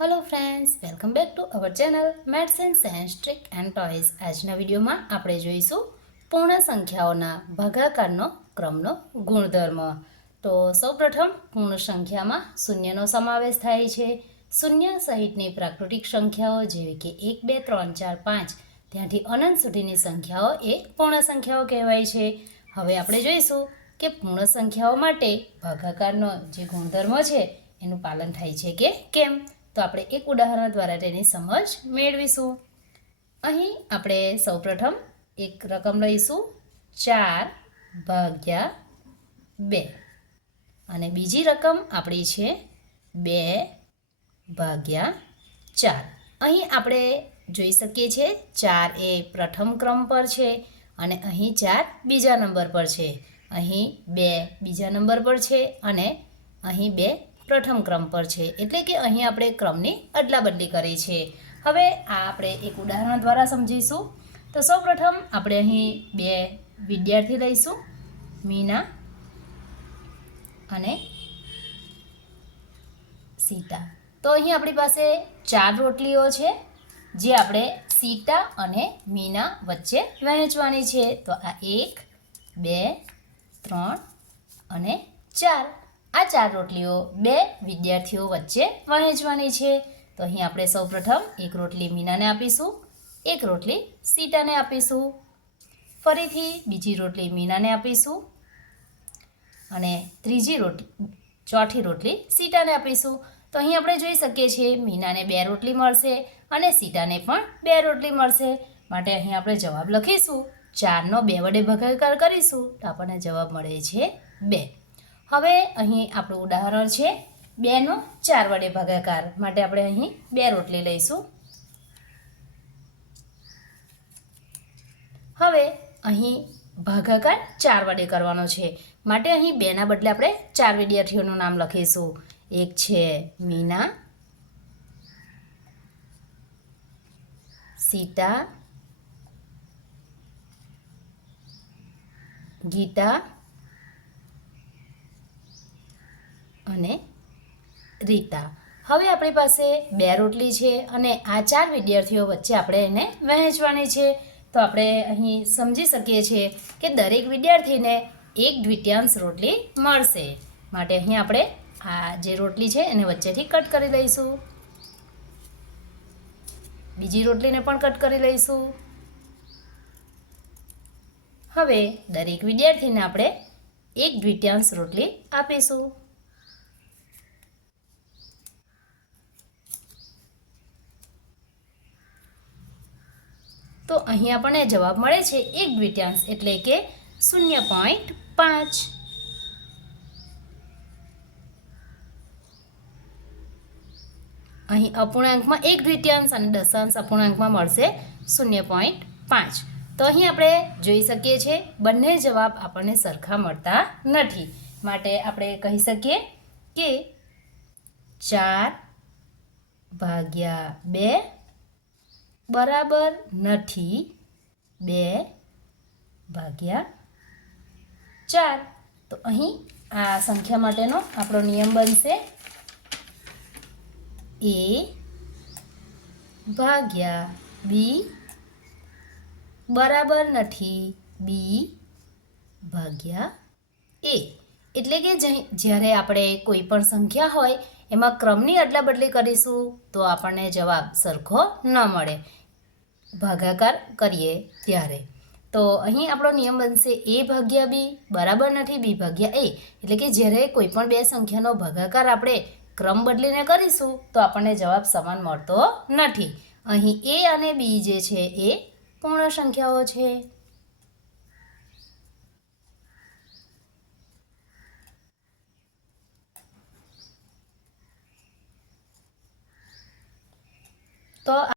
Hello friends, welcome back to our channel maths and science trick and toys. આજના વિડીયોમાં આપણે જોઈશું પૂર્ણ સંખ્યાઓના ભાગાકારનો ક્રમનો ગુણધર્મ. તો સૌપ્રથમ પૂર્ણ સંખ્યામાં શૂન્યનો સમાવેશ થાય છે. શૂન્ય સહિતની પ્રાકૃતિક સંખ્યાઓ જેવી કે 1, 2, 3, 4, 5 ત્યાંથી અનંત સુધીની સંખ્યાઓ એ પૂર્ણ સંખ્યાઓ કહેવાય છે. હવે આપણે જોઈશું કે પૂર્ણ સંખ્યાઓ માટે ભાગાકારનો જે ગુણધર્મ છે એનું પાલન થાય છે કે કેમ. તો આપણે એક ઉદાહરણ દ્વારા તેની સમજ મેળવીશું. અહીં આપણે સૌપ્રથમ એક રકમ લઈશું 4/2 અને બીજી રકમ આપણી છે 2/4. અહીં આપણે જોઈ શકીએ છીએ 4 એ પ્રથમ ક્રમ પર છે અને અહીં 4 બીજા નંબર પર છે. અહીં 2 બીજા નંબર પર છે અને અહીં 2 પ્રથમ ક્રમ પર છે. એટલે કે અહીં આપણે ક્રમની અદલાબદલી કરી છે. હવે આ આપણે એક ઉદાહરણ દ્વારા સમજીશું. તો સૌપ્રથમ આપણે અહીં 2 વિદ્યાર્થી લઈશું, મીના અને સીતા. તો અહીં આપણી પાસે 4 રોટલીઓ છે જે આપણે સીતા અને મીના વચ્ચે વહેંચવાની છે. તો આ 1, 2, 3 અને 4. આ 4 રોટલીઓ 2 વિદ્યાર્થીઓ વચ્ચે વહેંચવાની છે. તો અહીં આપણે સૌપ્રથમ એક રોટલી મીનાને આપીશું, એક રોટલી સીતાને આપીશું, ફરીથી બીજી રોટલી મીનાને આપીશું અને ચોથી રોટલી સીતાને આપીશું. તો અહીં આપણે જોઈ શકીએ છીએ મીનાને 2 રોટલી મળશે અને સીતાને પણ 2 રોટલી મળશે. માટે અહીં આપણે જવાબ લખીશું, 4નો 2 વડે ભાગાકાર કરીશું તો આપણને જવાબ મળે છે 2. હવે અહીં આપણું ઉદાહરણ છે 2નો 4 વડે ભાગાકાર. માટે આપણે અહીં 2 રોટલી લઈશું. હવે અહીં ભાગાકાર 4 વડે કરવાનો છે. માટે અહીં 2ના બદલે આપણે 4 વિદ્યાર્થીઓનું નામ લખીશું. એક છે મીના, સીતા, ગીતા અને રીતા. હવે આપણી પાસે 2 રોટલી છે અને આ 4 વિદ્યાર્થીઓ વચ્ચે આપણે એને વહેંચવાની છે. તો આપણે અહીં સમજી શકીએ છીએ કે દરેક વિદ્યાર્થીને 1/2 રોટલી મળશે. માટે અહીં આપણે આ જે રોટલી છે એને વચ્ચેથી કટ કરી લઈશું. બીજી રોટલીને પણ કટ કરી લઈશું. હવે દરેક વિદ્યાર્થીને આપણે 1/2 રોટલી આપીશું. તો અહીં આપણને જવાબ મળે છે 1/2 એટલે કે 0.5. અહીં અપૂર્ણાંકમાં 1/2 અને દશાંશ અપૂર્ણાંકમાં મળશે 0.5. તો અહીં આપણે જોઈ શકીએ છીએ બંને જવાબ આપણને સરખા મળતા નથી. માટે આપણે કહી શકીએ કે 4/2 બરાબર નથી 2/4. તો અહીં આ સંખ્યા માટેનો આપણો નિયમ બનશે A/B બરાબર નથી B/A. એટલે કે જ્યારે આપણે કોઈ પણ સંખ્યા હોય એમાં ક્રમની અદલાબદલી કરીશું તો આપણને જવાબ સરખો ન મળે ભાગાકાર કરીએ ત્યારે. તો અહીં આપણો નિયમ બનશે A/B બરાબર નથી B/A. એટલે કે જ્યારે કોઈ પણ 2 સંખ્યાનો ભાગાકાર આપણે ક્રમ બદલીને કરીશું તો આપણને જવાબ સમાન મળતો નથી. અહીં A અને B જે છે એ પૂર્ણ સંખ્યાઓ છે. તો